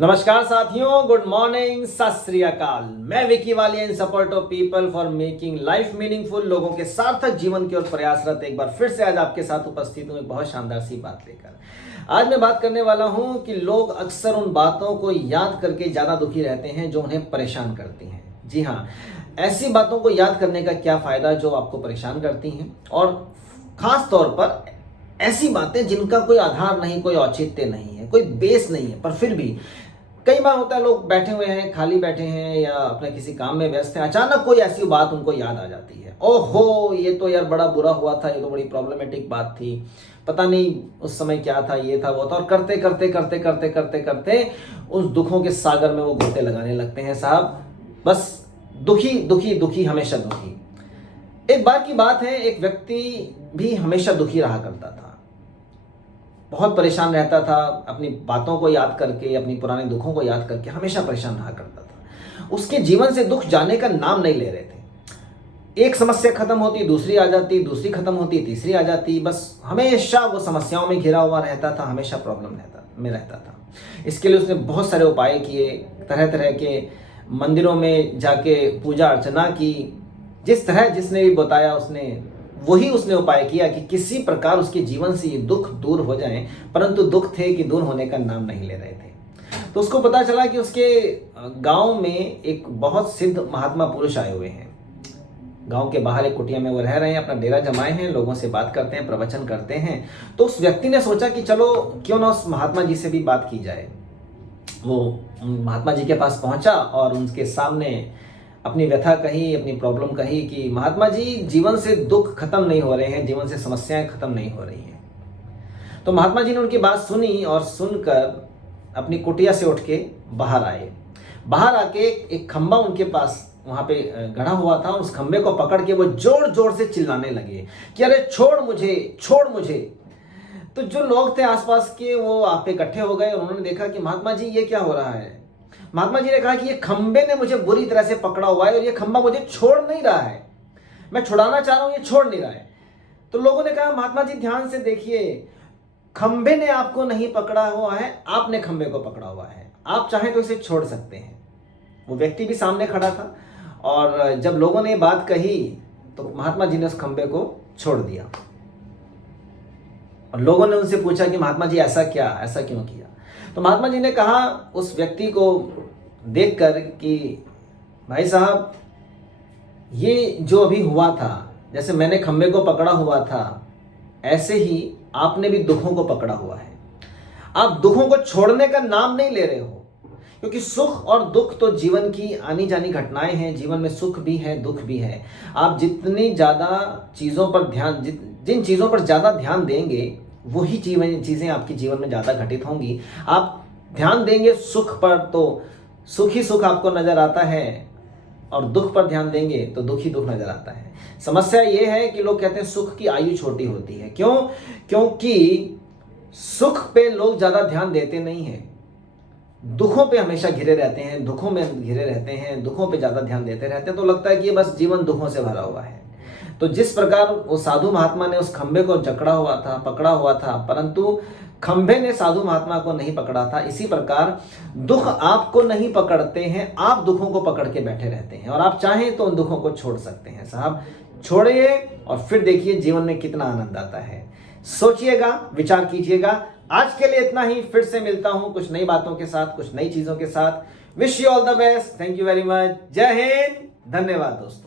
नमस्कार साथियों, good morning, सत श्री अकाल। मैं विकी वालिया इन support of people for making life meaningful. लोगों के सार्थक जीवन की ओर प्रयासरत एक बार फिर से आज आपके साथ उपस्थित हूं एक बहुत शानदार सी बात लेकर। आज मैं बात करने वाला हूं कि लोग अक्सर उन बातों को याद करके ज्यादा दुखी रहते हैं जो उन्हें परेशान करती हैं। जी हाँ, ऐसी बातों को याद करने का क्या फायदा जो आपको परेशान करती हैं, और खास तौर पर ऐसी बातें जिनका कोई आधार नहीं, कोई औचित्य नहीं है, कोई बेस नहीं है, पर फिर भी कई बार होता है लोग बैठे हुए हैं, खाली बैठे हैं या अपने किसी काम में व्यस्त हैं, अचानक कोई ऐसी बात उनको याद आ जाती है। ओहो, ये तो यार बड़ा बुरा हुआ था, ये तो बड़ी प्रॉब्लमेटिक बात थी, पता नहीं उस समय क्या था, ये था वो था, और करते करते करते करते करते करते उस दुखों के सागर में वो गोते लगाने लगते हैं। साहब बस दुखी दुखी दुखी, हमेशा दुखी। एक बार की बात है, एक व्यक्ति भी हमेशा दुखी रहा करता था, बहुत परेशान रहता था, अपनी बातों को याद करके, अपनी पुराने दुखों को याद करके हमेशा परेशान रहा करता था। उसके जीवन से दुख जाने का नाम नहीं ले रहे थे। एक समस्या खत्म होती, दूसरी आ जाती, दूसरी खत्म होती, तीसरी आ जाती, बस हमेशा वो समस्याओं में घिरा हुआ रहता था, हमेशा प्रॉब्लम में रहता था। इसके लिए उसने बहुत सारे उपाय किए, तरह तरह के मंदिरों में जाके पूजा अर्चना की, जिस तरह जिसने भी बताया उसने उपाय किया कि किसी प्रकार उसके जीवन से ये दुख दूर हो जाए, परंतु दुख थे कि दूर होने का नाम नहीं ले रहे थे। तो उसको पता चला कि उसके गांव में एक बहुत सिद्ध महात्मा पुरुष आए हुए हैं। गांव के बाहर एक कुटिया में वो रह रहे हैं, अपना डेरा जमाए हैं, लोगों से बात करते हैं, प्रवचन करते हैं। तो उस व्यक्ति ने सोचा कि चलो क्यों ना उस महात्मा जी से भी बात की जाए। वो महात्मा जी के पास पहुंचा और उनके सामने अपनी व्यथा कही, अपनी प्रॉब्लम कही कि महात्मा जी, जीवन से दुख खत्म नहीं हो रहे हैं, जीवन से समस्याएं खत्म नहीं हो रही हैं। तो महात्मा जी ने उनकी बात सुनी और सुनकर अपनी कुटिया से उठ के बाहर आए। बाहर आके एक खंबा उनके पास वहां पे गड़ा हुआ था, उस खंबे को पकड़ के वो जोर जोर से चिल्लाने लगे कि अरे छोड़ मुझे, छोड़ मुझे। तो जो लोग थे आसपास के वो आप पे इकट्ठे हो गए और उन्होंने देखा कि महात्मा जी ये क्या हो रहा है। महात्मा जी ने कहा कि ये खंबे ने मुझे बुरी तरह से पकड़ा हुआ है और ये खंबा मुझे छोड़ नहीं रहा है, मैं छुड़ाना चाह रहा हूं, ये छोड़ नहीं रहा है। तो लोगों ने कहा महात्मा जी ध्यान से देखिए, खंबे ने आपको नहीं पकड़ा हुआ है, आपने खंबे को पकड़ा हुआ है, आप चाहें तो इसे छोड़ सकते हैं। वो व्यक्ति भी सामने खड़ा था और जब लोगों ने बात कही तो महात्मा जी ने उस खंबे को छोड़ दिया। और लोगों ने उनसे पूछा कि महात्मा जी ऐसा क्या, ऐसा क्यों किया। तो महात्मा जी ने कहा उस व्यक्ति को देखकर कि भाई साहब, ये जो अभी हुआ था, जैसे मैंने खंबे को पकड़ा हुआ था, ऐसे ही आपने भी दुखों को पकड़ा हुआ है। आप दुखों को छोड़ने का नाम नहीं ले रहे हो, क्योंकि सुख और दुख तो जीवन की आनी जानी घटनाएं हैं। जीवन में सुख भी है, दुख भी है। आप जितनी ज्यादा चीजों पर ध्यान, जिन चीजों पर ज्यादा ध्यान देंगे, वही चीजें आपके जीवन में ज्यादा घटित होंगी। आप ध्यान देंगे सुख पर तो सुख ही सुख आपको नजर आता है, और दुख पर ध्यान देंगे तो दुख ही दुख नजर आता है। समस्या यह है कि लोग कहते हैं सुख की आयु छोटी होती है। क्यों? क्योंकि सुख पे लोग ज्यादा ध्यान देते नहीं हैं, दुखों पे हमेशा घिरे रहते हैं, दुखों में घिरे रहते हैं, दुखों पे ज्यादा ध्यान देते रहते हैं। तो लगता है कि ये बस जीवन दुखों से भरा हुआ है। तो जिस प्रकार वो साधु महात्मा ने उस खंबे को पकड़ा हुआ था, परंतु खंबे ने साधु महात्मा को नहीं पकड़ा था, इसी प्रकार दुख आपको नहीं पकड़ते हैं, आप दुखों को पकड़ के बैठे रहते हैं। और आप चाहें तो उन दुखों को छोड़ सकते हैं। साहब छोड़िए और फिर देखिए जीवन में कितना आनंद आता है। सोचिएगा, विचार कीजिएगा। आज के लिए इतना ही, फिर से मिलता हूं कुछ नई बातों के साथ, कुछ नई चीजों के साथ। Wish you all the best. Thank you very much. जय हिंद, धन्यवाद दोस्तों।